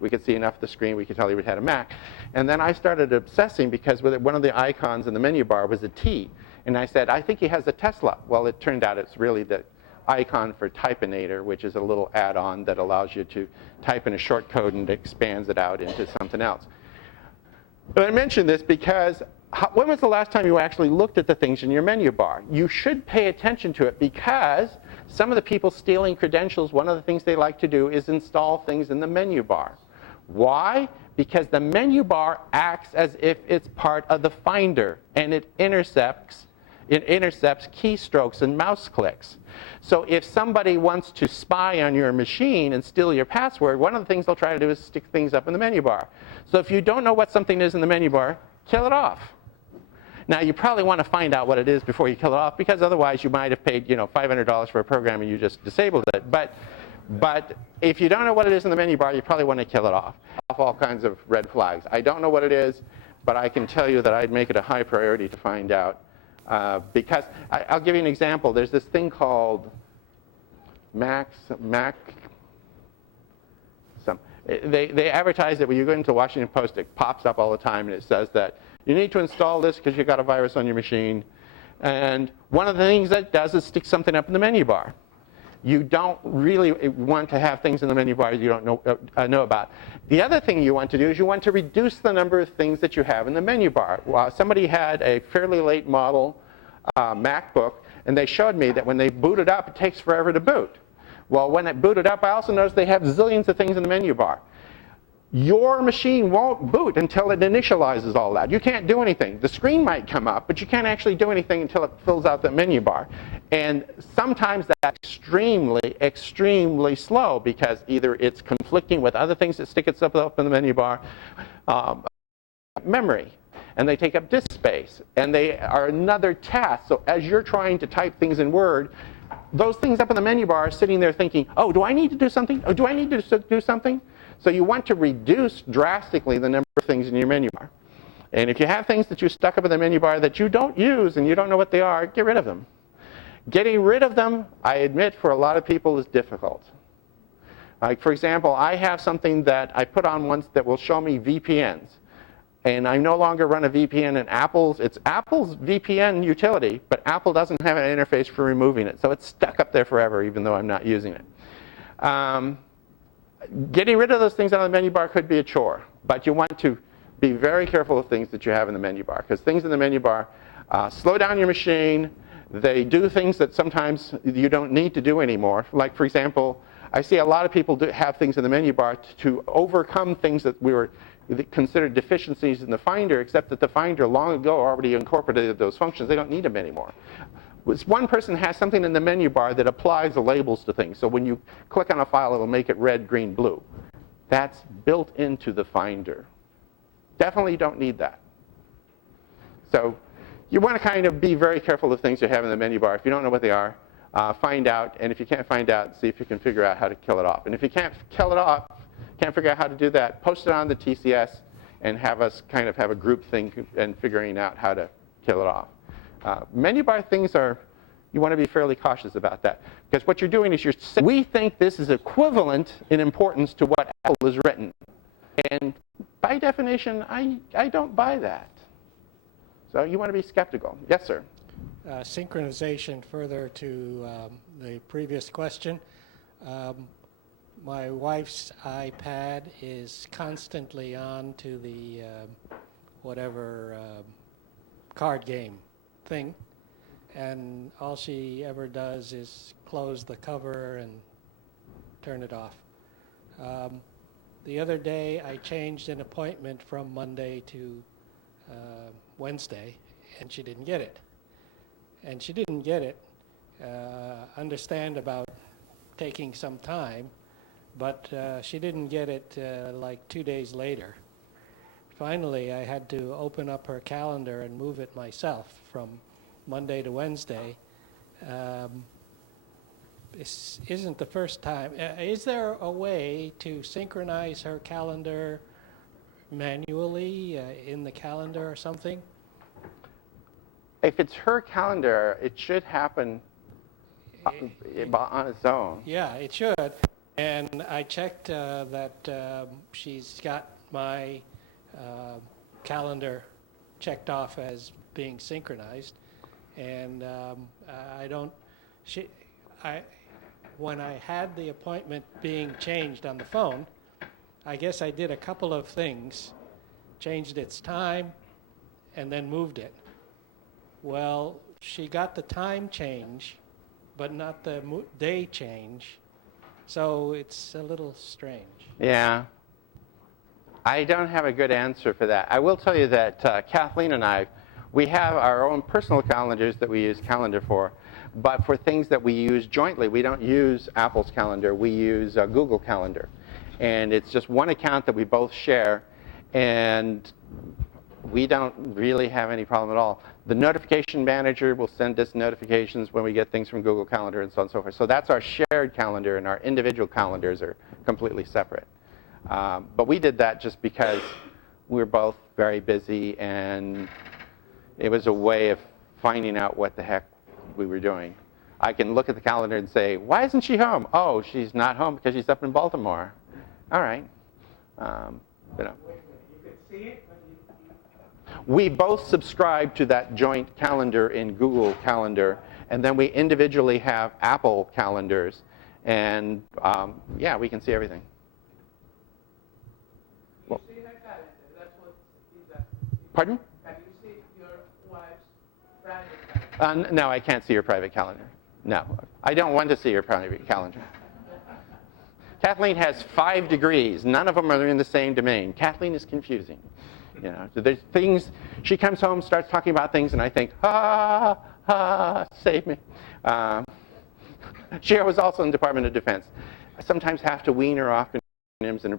We could see enough of the screen, we could tell he had a Mac. And then I started obsessing because one of the icons in the menu bar was a T. And I said, I think he has a Tesla. Well, it turned out it's really the icon for Typinator, which is a little add-on that allows you to type in a short code and expands it out into something else. But I mention this because when was the last time you actually looked at the things in your menu bar? You should pay attention to it because some of the people stealing credentials, one of the things they like to do is install things in the menu bar. Why? Because the menu bar acts as if it's part of the Finder, and it intercepts keystrokes and mouse clicks. So if somebody wants to spy on your machine and steal your password, one of the things they'll try to do is stick things up in the menu bar. So if you don't know what something is in the menu bar, kill it off. Now, you probably want to find out what it is before you kill it off, because otherwise you might have paid, $500 for a program and you just disabled it. But if you don't know what it is in the menu bar, you probably want to kill it off all kinds of red flags. I don't know what it is, but I can tell you that I'd make it a high priority to find out. Because I'll give you an example. There's this thing called they advertise it when you go into the Washington Post. It pops up all the time, and it says that you need to install this because you've got a virus on your machine. And one of the things that does is stick something up in the menu bar. You don't really want to have things in the menu bar you don't know about. The other thing you want to do is you want to reduce the number of things that you have in the menu bar. Somebody had a fairly late model MacBook, and they showed me that when they boot it up, it takes forever to boot. Well, when it booted up, I also noticed they have zillions of things in the menu bar. Your machine won't boot until it initializes all that. You can't do anything. The screen might come up, but you can't actually do anything until it fills out the menu bar. And sometimes that's extremely, extremely slow because either it's conflicting with other things that stick itself up in the menu bar, memory, and they take up disk space, and they are another task. So as you're trying to type things in Word, those things up in the menu bar are sitting there thinking, oh, do I need to do something? Oh, do I need to do something? So you want to reduce drastically the number of things in your menu bar. And if you have things that you stuck up in the menu bar that you don't use and you don't know what they are, get rid of them. Getting rid of them, I admit, for a lot of people is difficult. Like, for example, I have something that I put on once that will show me VPNs. And I no longer run a VPN in it's Apple's VPN utility, but Apple doesn't have an interface for removing it. So it's stuck up there forever, even though I'm not using it. Getting rid of those things out of the menu bar could be a chore, but you want to be very careful of things that you have in the menu bar, because things in the menu bar slow down your machine. They do things that sometimes you don't need to do anymore. Like, for example, I see a lot of people have things in the menu bar to overcome things that we were considered deficiencies in the Finder, except that the Finder long ago already incorporated those functions. They don't need them anymore. One person has something in the menu bar that applies the labels to things. So when you click on a file, it'll make it red, green, blue. That's built into the Finder. Definitely don't need that. So you want to kind of be very careful of things you have in the menu bar. If you don't know what they are, find out. And if you can't find out, see if you can figure out how to kill it off. And if you can't kill it off, can't figure out how to do that, post it on the TCS and have us kind of have a group thing and figuring out how to kill it off. Menu bar things you want to be fairly cautious about that. Because what you're doing is we think this is equivalent in importance to what Apple has written. And by definition, I don't buy that. So you want to be skeptical. Yes, sir? Synchronization further to the previous question. My wife's iPad is constantly on to the whatever card game thing, and all she ever does is close the cover and turn it off. The other day I changed an appointment from Monday to Wednesday, and she didn't get it. And she didn't get it. Understand about taking some time, but she didn't get it like 2 days later. Finally, I had to open up her calendar and move it myself from Monday to Wednesday. This isn't the first time. Is there a way to synchronize her calendar manually in the calendar or something? If it's her calendar, it should happen on its own. Yeah, it should. And I checked that she's got my calendar checked off as being synchronized, and when I had the appointment being changed on the phone, I guess I did a couple of things, changed its time, and then moved it. Well, she got the time change, but not the day change, so it's a little strange. Yeah. I don't have a good answer for that. I will tell you that Kathleen and I, we have our own personal calendars that we use Calendar for, but for things that we use jointly, we don't use Apple's calendar, we use Google Calendar. And it's just one account that we both share, and we don't really have any problem at all. The notification manager will send us notifications when we get things from Google Calendar and so on and so forth. So that's our shared calendar, and our individual calendars are completely separate. But we did that just because we were both very busy, and it was a way of finding out what the heck we were doing. I can look at the calendar and say, why isn't she home? Oh, she's not home because she's up in Baltimore. All right. You know. You could see it, but we both subscribe to that joint calendar in Google Calendar, and then we individually have Apple calendars, and yeah, we can see everything. You see her calendar, that's what is that. Pardon? Can you see your wife's private calendar? No, I can't see your private calendar. No, I don't want to see your private calendar. Kathleen has 5 degrees. None of them are in the same domain. Kathleen is confusing. You know, so there's things, she comes home, starts talking about things, and I think, save me. She was also in the Department of Defense. I sometimes have to wean her off acronyms and